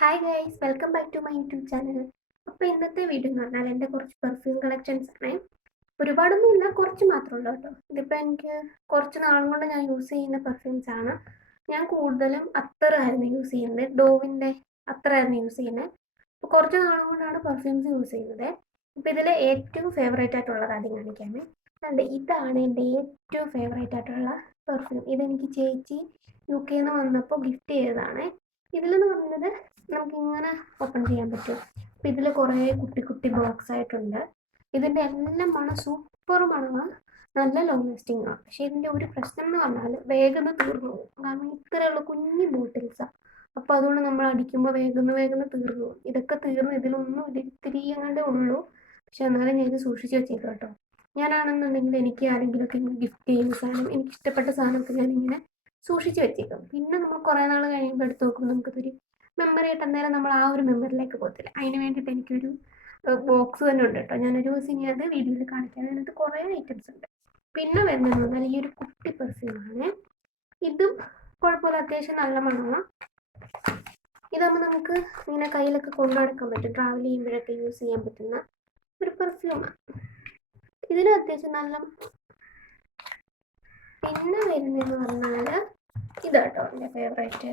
Hi guys, welcome back to my YouTube channel. അപ്പോൾ ഇന്നത്തെ video എന്ന് പറഞ്ഞാൽ എൻ്റെ കുറച്ച് പെർഫ്യൂം കളക്ഷൻസ് ആണ്. ഒരുപാടൊന്നും ഇല്ല, കുറച്ച് മാത്രമേ ഉള്ളൂ കേട്ടോ. ഇതിപ്പോൾ എനിക്ക് കുറച്ച് നാളും കൊണ്ട് ഞാൻ യൂസ് ചെയ്യുന്ന പെർഫ്യൂംസ് ആണ്. ഞാൻ കൂടുതലും അത്തറായിരുന്നു യൂസ് ചെയ്യുന്നത്, ഡോവിൻ്റെ അത്തറായിരുന്നു യൂസ് ചെയ്യുന്നത്. അപ്പോൾ കുറച്ച് നാളും കൊണ്ടാണ് പെർഫ്യൂംസ് യൂസ് ചെയ്യുന്നത്. ഇപ്പോൾ ഇതിൽ ഏറ്റവും ഫേവറേറ്റ് ആയിട്ടുള്ളത് ആദ്യം കാണിക്കാമേ. അതുകൊണ്ട് ഇതാണ് എൻ്റെ ഏറ്റവും ഫേവറേറ്റ് ആയിട്ടുള്ള പെർഫ്യൂം. ഇതെനിക്ക് ചേച്ചി UK നിന്ന് വന്നപ്പോൾ ഗിഫ്റ്റ് ചെയ്തതാണ്. ഇതിലെന്ന് പറയുന്നത് നമുക്കിങ്ങനെ ഓപ്പൺ ചെയ്യാൻ പറ്റും. അപ്പം ഇതിൽ കുറേ കുട്ടി കുട്ടി ബോക്സ് ആയിട്ടുണ്ട്. ഇതിൻ്റെ എല്ലാം മണം സൂപ്പർ മണമാണ്, നല്ല ലോങ് ലാസ്റ്റിംഗ് ആണ്. പക്ഷേ ഇതിൻ്റെ ഒരു പ്രശ്നം എന്ന് പറഞ്ഞാൽ വേഗം തീർന്നു പോകും. കാരണം ഇത്രയുള്ള കുഞ്ഞു ബോട്ടിൽസാണ്. അപ്പോൾ അതുകൊണ്ട് നമ്മൾ അടിക്കുമ്പോൾ വേഗം തീർന്നു പോകും. ഇതൊക്കെ തീർന്നു, ഇതിലൊന്നും ഇത്തിരി അങ്ങാണ്ടേ ഉള്ളൂ. പക്ഷെ എന്നാലും ഞാൻ ഇത് സൂക്ഷിച്ച് വെച്ചേക്കാം കേട്ടോ. ഞാനാണെന്നുണ്ടെങ്കിൽ എനിക്ക് ആരെങ്കിലുമൊക്കെ ഗിഫ്റ്റ് ചെയ്യുന്ന സാധനം, എനിക്ക് ഇഷ്ടപ്പെട്ട സാധനമൊക്കെ ഞാനിങ്ങനെ സൂക്ഷിച്ച് വെച്ചേക്കും. പിന്നെ നമ്മൾ കുറേ നാൾ കഴിയുമ്പോൾ എടുത്ത് നോക്കുമ്പോൾ നമുക്കതൊരു മെമ്മറി ആയിട്ട് അന്നേരം നമ്മൾ ആ ഒരു മെമ്മറിയിലേക്ക് പോകത്തില്ല. അതിന് വേണ്ടിയിട്ട് എനിക്കൊരു ബോക്സ് തന്നെ ഉണ്ട് കേട്ടോ. ഞാനൊരു ദിവസം ഇനി അത് വീഡിയോയിൽ കാണിക്കാം. അതിനകത്ത് കുറേ ഐറ്റംസ് ഉണ്ട്. പിന്നെ വരുന്നതെന്ന് പറഞ്ഞാൽ ഈ ഒരു കുട്ടി പെർഫ്യൂമാണ്. ഇതും കുഴപ്പമില്ല, അത്യാവശ്യം നല്ല മണമാണ്. ഇതാകുമ്പോൾ നമുക്ക് ഇങ്ങനെ കയ്യിലൊക്കെ കൊണ്ടു നടക്കാൻ പറ്റും, ട്രാവൽ ചെയ്യുമ്പോഴൊക്കെ യൂസ് ചെയ്യാൻ പറ്റുന്ന ഒരു പെർഫ്യൂമാണ്. ഇതിന് അത്യാവശ്യം നല്ല. പിന്നെ വരുന്നതെന്ന് പറഞ്ഞാൽ ഇതാട്ടോ എൻ്റെ ഫേവറേറ്റ്.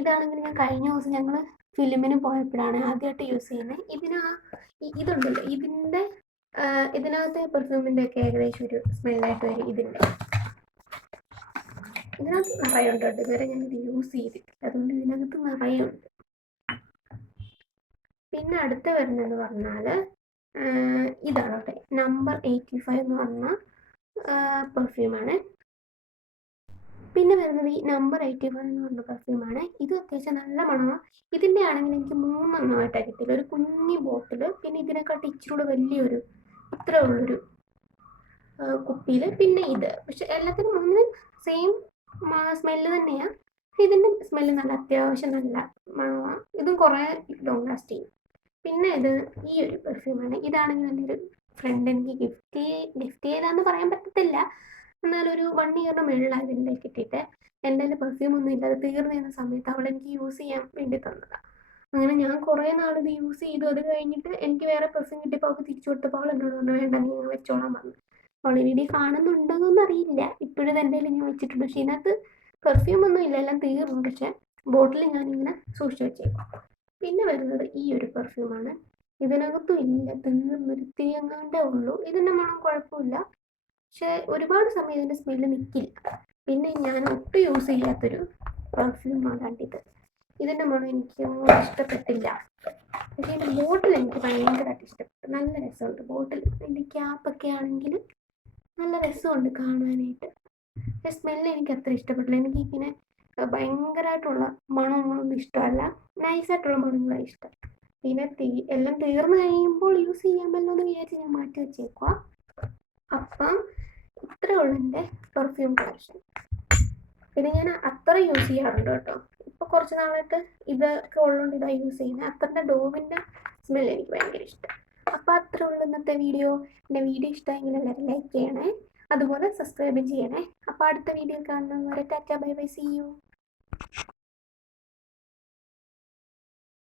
ഇതാണെങ്കിൽ ഞാൻ കഴിഞ്ഞ ദിവസം ഞങ്ങൾ ഫിലിമിന് പോയപ്പോഴാണ് ആദ്യമായിട്ട് യൂസ് ചെയ്യുന്നത്. ഇതുണ്ടല്ലോ, ഇതിനകത്തെ പെർഫ്യൂമിൻ്റെ ഒക്കെ ഏകദേശം ഒരു സ്മെല്ലായിട്ട് വരും. ഇതിനകത്ത് നിറയുണ്ട് കേട്ടോ. ഇതുവരെ ഞാനിത് യൂസ് ചെയ്തിട്ടില്ല, അതുകൊണ്ട് ഇതിനകത്ത് നിറയുണ്ട്. പിന്നെ അടുത്ത് വരുന്നതെന്ന് പറഞ്ഞാൽ ഇതാണ് കേട്ടോ, നമ്പർ 85 എന്ന് പറഞ്ഞ പെർഫ്യൂമാണ്. പിന്നെ വരുന്നത് ഈ നമ്പർ 85 എന്ന് പറഞ്ഞ പെർഫ്യൂമാണ്. ഇത് അത്യാവശ്യം നല്ല മണമാണ്. ഇതിൻ്റെ ആണെങ്കിൽ എനിക്ക് 3 എണ്ണമായിട്ടാണ് കിട്ടിയത്, ഒരു കുഞ്ഞി ബോട്ടിൽ. പിന്നെ ഇതിനെക്കാട്ടി ഇച്ചിരി കൂടെ വലിയൊരു ഇത്ര ഉള്ളൊരു കുപ്പിയിൽ. പിന്നെ ഇത് പക്ഷെ എല്ലാത്തിനും ഒന്നിനും സെയിം സ്മെല്ല് തന്നെയാണ്. ഇതിൻ്റെ സ്മെല്ല് നല്ല അത്യാവശ്യം നല്ല മണമാണ്. ഇതും കുറേ ലോങ് ലാസ്റ്റ് ചെയ്യും. പിന്നെ ഇത് ഈ ഒരു പെർഫ്യൂമാണ്. ഇതാണെങ്കിൽ എൻ്റെ ഒരു ഫ്രണ്ട് എനിക്ക് ഗിഫ്റ്റ് ചെയ്താന്ന് പറയാൻ പറ്റത്തില്ല, എന്നാലൊരു 1 ഇയറിന് മുകളിലായി ഇതിൻ്റെ കിട്ടിയിട്ട്. എൻ്റെ കയ്യിൽ പെർഫ്യൂം ഒന്നും ഇല്ലാതെ തീർന്നു ചെയ്യുന്ന സമയത്ത് അവൾ എനിക്ക് യൂസ് ചെയ്യാൻ വേണ്ടി തന്നതാണ്. അങ്ങനെ ഞാൻ കുറേ നാൾ ഇത് യൂസ് ചെയ്തു. അത് കഴിഞ്ഞിട്ട് എനിക്ക് വേറെ പെർഫ്യൂം കിട്ടിയപ്പോൾ അവൾക്ക് തിരിച്ചു കൊടുത്തപ്പോൾ അവൾ എന്നോട് പറഞ്ഞു, വേണ്ട നീ വെച്ചോളാൻ പറഞ്ഞു. അവൾ വീഡിയോ കാണുന്നുണ്ടോയെന്നൊന്നും അറിയില്ല. ഇപ്പോഴും എൻ്റെ കയ്യിൽ ഞാൻ വെച്ചിട്ടുണ്ട്. പക്ഷേ ഇതിനകത്ത് പെർഫ്യൂം ഒന്നും ഇല്ല, എല്ലാം തീർന്നു. പക്ഷേ ബോട്ടിൽ ഞാനിങ്ങനെ സൂക്ഷിച്ച് വെച്ചേക്കും. പിന്നെ വരുന്നത് ഈ ഒരു പെർഫ്യൂമാണ്. ഇതിനകത്തും ഇല്ല, തീർന്നൊരുത്തി എങ്ങാണ്ടേ ഉള്ളൂ. ഇതിൻ്റെ മണം കുഴപ്പമില്ല, പക്ഷെ ഒരുപാട് സമയം ഇതിൻ്റെ സ്മെല്ല് നിൽക്കില്ല. പിന്നെ ഞാൻ ഒട്ടും യൂസ് ചെയ്യാത്തൊരു പെർഫ്യൂമാണ് കണ്ടിത്. ഇതിൻ്റെ മണം എനിക്കൊന്നും ഇഷ്ടപ്പെട്ടില്ല. പക്ഷേ ഇതിൻ്റെ ബോട്ടിൽ എനിക്ക് ഭയങ്കരമായിട്ട് ഇഷ്ടപ്പെട്ടു. നല്ല രസമുണ്ട് ബോട്ടിൽ. ഇതിൻ്റെ ക്യാപ്പൊക്കെ ആണെങ്കിൽ നല്ല രസമുണ്ട് കാണാനായിട്ട്. പക്ഷേ സ്മെല്ല് എനിക്ക് അത്ര ഇഷ്ടപ്പെട്ടില്ല. എനിക്കിങ്ങനെ ഭയങ്കരമായിട്ടുള്ള മണങ്ങളൊന്നും ഇഷ്ടമല്ല, നൈസായിട്ടുള്ള മണങ്ങളാണ് ഇഷ്ടം. പിന്നെ എല്ലാം തീർന്നു കഴിയുമ്പോൾ യൂസ് ചെയ്യാമല്ലോ എന്ന് വിചാരിച്ച് ഞാൻ മാറ്റി വെച്ചേക്കുക. അപ്പം ഇത്രയേ ഉള്ളൂ എൻ്റെ പെർഫ്യൂം കളക്ഷൻ. പിന്നെ ഞാൻ അത്ര യൂസ് ചെയ്യാറുണ്ട് കേട്ടോ. ഇപ്പോൾ കുറച്ച് നാളായിട്ട് ഇതൊക്കെ ഉള്ളതുകൊണ്ട് ഇതാണ് യൂസ് ചെയ്യുന്നത്. അത്തറിൻ്റെ ഡോവിൻ്റെ സ്മെൽ എനിക്ക് ഭയങ്കര ഇഷ്ടം. അപ്പോൾ അത്രേ ഉള്ളൂ ഇന്നത്തെ വീഡിയോ. എൻ്റെ വീഡിയോ ഇഷ്ടമെങ്കിൽ എല്ലാവരും ലൈക്ക് ചെയ്യണേ, അതുപോലെ സബ്സ്ക്രൈബ് ചെയ്യണേ. അപ്പോൾ അടുത്ത വീഡിയോ കാണുന്നവരെ tata bye bye, see U.